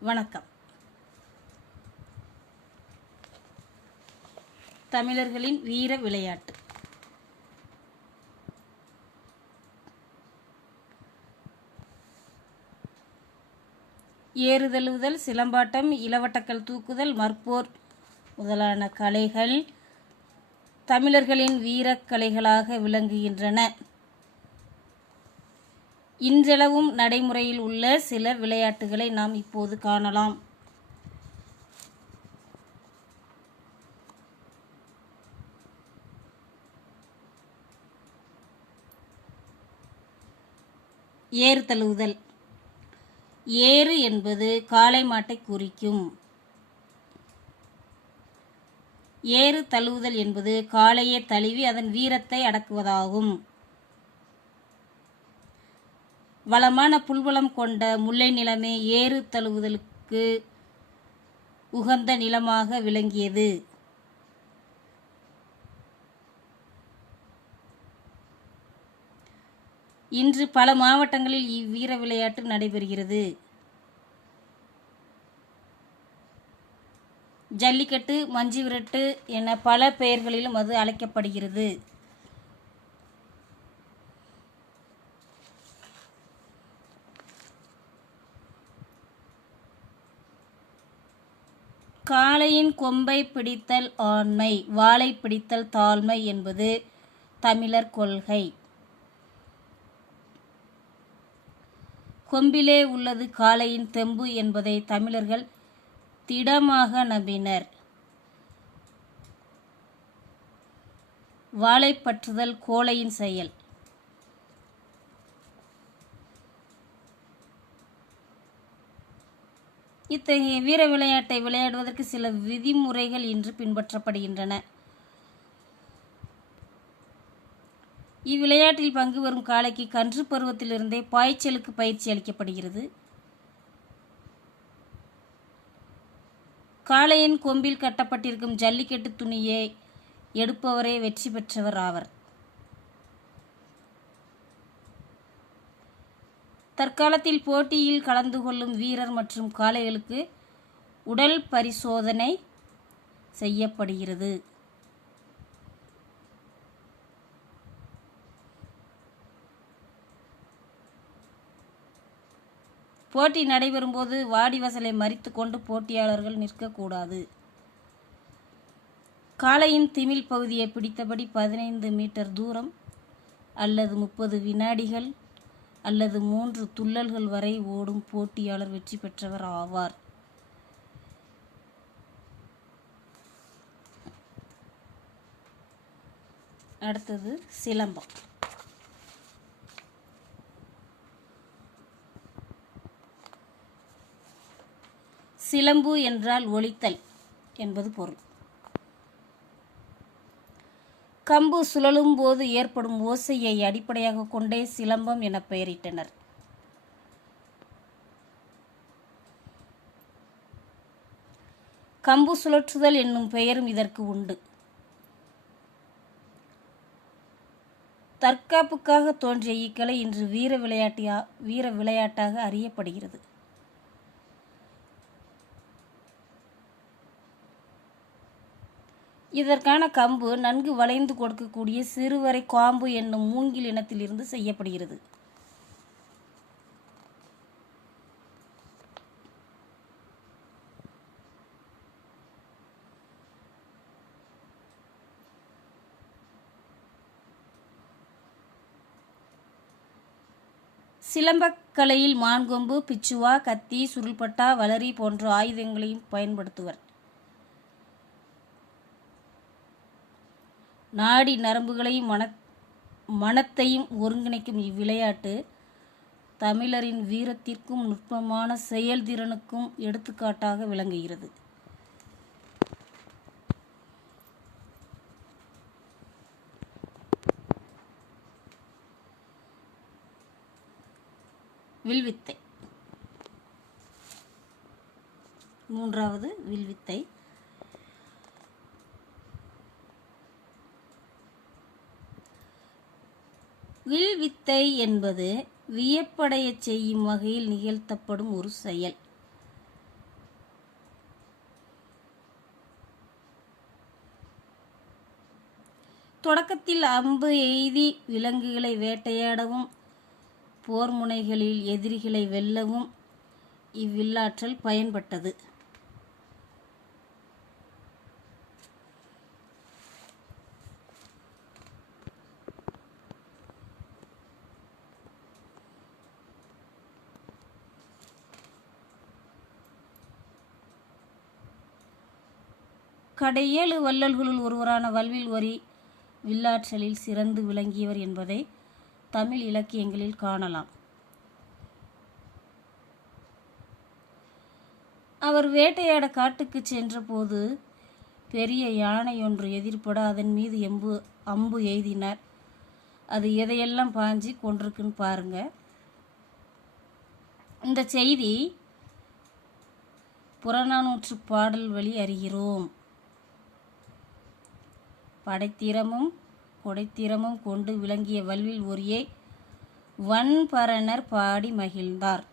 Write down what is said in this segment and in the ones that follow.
வணக்கம். தமிழர்களின் வீர விளையாட்டு. ஏறுதழுவுதல் சிலம்பாட்டம் இளவட்டக்கல் தூக்குதல் மற்போர் முதலான கலைகள் தமிழர்களின் வீரக்கலைகளாக விளங்குகின்றன. இன்றளவும் நடைமுறையில் உள்ள சில விளையாட்டுகளை நாம் இப்போது காணலாம். ஏறு தழுவுதல். ஏறு என்பது காளை மாட்டை குறிக்கும். ஏறு தழுவுதல் என்பது காளையை தழுவி அதன் வீரத்தை அடக்குவதாகும். வளமான புல்வளம் கொண்ட முல்லை நிலமே ஏறு தழுவுதலுக்கு உகந்த நிலமாக விளங்கியது. இன்று பல மாவட்டங்களில் இவ்வீர விளையாட்டு நடைபெறுகிறது. ஜல்லிக்கட்டு மஞ்சு விரட்டு என பல பெயர்களிலும் அது அழைக்கப்படுகிறது. காளையின் கொம்பை பிடித்தல் ஆண்மை வாளை பிடித்தல் தாழ்மை என்பது தமிழர் கொள்கை. கொம்பிலே உள்ளது காளையின் தெம்பு என்பதை தமிழர்கள் திடமாக நம்பினர். வாளை பற்றுதல் கோழையின் செயல். இத்தகைய வீர விளையாட்டை விளையாடுவதற்கு சில விதிமுறைகள் இன்று பின்பற்றப்படுகின்றன. இவ்விளையாட்டில் பங்கு வரும் காளைக்கு கன்று பருவத்திலிருந்தே பாய்ச்சலுக்கு பயிற்சி அளிக்கப்படுகிறது. காளையின் கொம்பில் கட்டப்பட்டிருக்கும் ஜல்லிக்கட்டு துணியை எடுப்பவரே வெற்றி பெற்றவர் ஆவர். தற்காலத்தில் போட்டியில் கலந்து கொள்ளும் வீரர் மற்றும் காளைகளுக்கு உடல் பரிசோதனை செய்யப்படுகிறது. போட்டி நடைபெறும்போது வாடிவசலை மறித்து கொண்டு போட்டியாளர்கள் நிற்கக்கூடாது. காளையின் திமில் பகுதியை பிடித்தபடி பதினைந்து மீட்டர் தூரம் அல்லது முப்பது வினாடிகள் அல்லது மூன்று துள்ளல்கள் வரை ஓடும் போட்டியாளர் வெற்றி பெற்றவர் ஆவார். அடுத்தது சிலம்பம். சிலம்பு என்றால் ஒலித்தல் என்பது பொருள். கம்பு சுழலும் போது ஏற்படும் ஓசையை அடிப்படையாக கொண்டே சிலம்பம் என பெயரிட்டனர். கம்பு சுழற்றுதல் என்னும் பெயரும் இதற்கு உண்டு. தற்காப்புக்காக தோன்றிய இக்கலை இன்று வீர விளையாட்டியா வீர விளையாட்டாக அறியப்படுகிறது. இதற்கான கம்பு நன்கு வளைந்து கொடுக்கக்கூடிய சிறுவரை காம்பு என்னும் மூங்கில் இனத்திலிருந்து செய்யப்படுகிறது. சிலம்பக்கலையில் மான்கொம்பு பிச்சுவா கத்தி சுருள்பட்டா வளரி போன்ற ஆயுதங்களையும் பயன்படுத்துவர். நாடி நரம்புகளையும் மன மனத்தையும் ஒருங்கிணைக்கும் இவ்விளையாட்டு தமிழரின் வீரத்திற்கும் நுட்பமான செயல்திறனுக்கும் எடுத்துக்காட்டாக விளங்குகிறது. வில்வித்தை. மூன்றாவது வில்வித்தை. வில்வித்தை என்பது வியப்படையச் செய்யும் வகையில் நிகழ்த்தப்படும் ஒரு செயல். தொடக்கத்தில் அம்பு எய்தி விலங்குகளை வேட்டையாடவும் போர் முனைகளில் எதிரிகளை வெல்லவும் இவ்வில்லாற்றல் பயன்பட்டது. கடையேழு வள்ளல்களுள் ஒருவரான வல்வில் ஒரி வில்லாற்றலில் சிறந்து விளங்கியவர் என்பதை தமிழ் இலக்கியங்களில் காணலாம். அவர் வேட்டையாட காட்டுக்கு சென்றபோது பெரிய யானை ஒன்று எதிர்பட அதன் மீது எம்பு அம்பு எய்தினார். அது எதையெல்லாம் பாஞ்சி கொண்டிருக்குன்னு பாருங்க. இந்த செய்தி புறநானூற்று பாடல் வழி அறிகிறோம். படைத்திறமும் கொடைத்திறமும் கொண்டு விளங்கிய வல்வில் ஒரியை வன்பரணர் பாடி மகிழ்ந்தார்.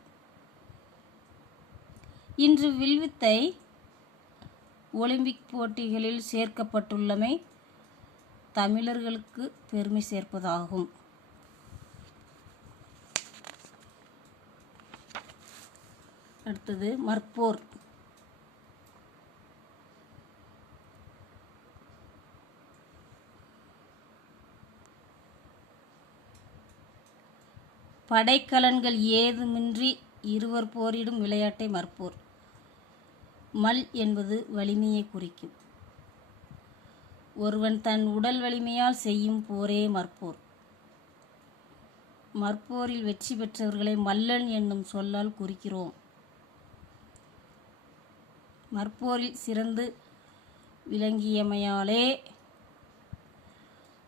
இன்று வில்வித்தை ஒலிம்பிக் போட்டிகளில் சேர்க்கப்பட்டுள்ளமை தமிழர்களுக்கு பெருமை சேர்ப்பதாகும். அடுத்தது மற்போர். படைக்கலன்கள் ஏதுமின்றி இருவர் போரிடும் விளையாட்டை மற்போர் மல் என்பது வலிமையை குறிக்கும். ஒருவன் தன் உடல் வலிமையால் செய்யும் போரே மற்போர். மற்போரில் வெற்றி பெற்றவர்களை மல்லன் என்னும் சொல்லால் குறிக்கிறோம். மற்போரில் சிறந்து விளங்கியமையாலே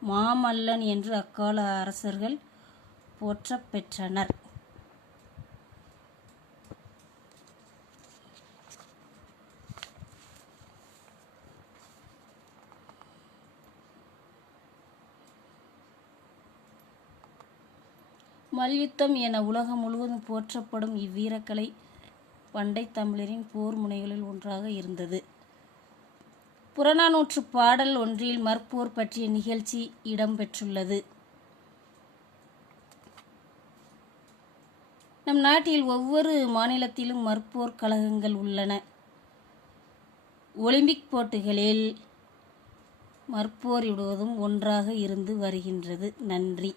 மாமல்லன் என்று அக்கால அரசர்கள் போற்றப் பெற்றனர் மல்யுத்தம் என உலகம் முழுவதும் போற்றப்படும் இவ்வீரக்கலை பண்டை தமிழரின் போர் முனைகளில் ஒன்றாக இருந்தது. புறநானூற்று பாடல் ஒன்றில் மற்போர் பற்றிய நிகழ்ச்சி இடம்பெற்றுள்ளது நம் நாட்டில் ஒவ்வொரு மாநிலத்திலும் மற்போர் கழகங்கள் உள்ளன. ஒலிம்பிக் போட்டிகளில் மற்போரிடுவதும் ஒன்றாக இருந்து வருகின்றது. நன்றி.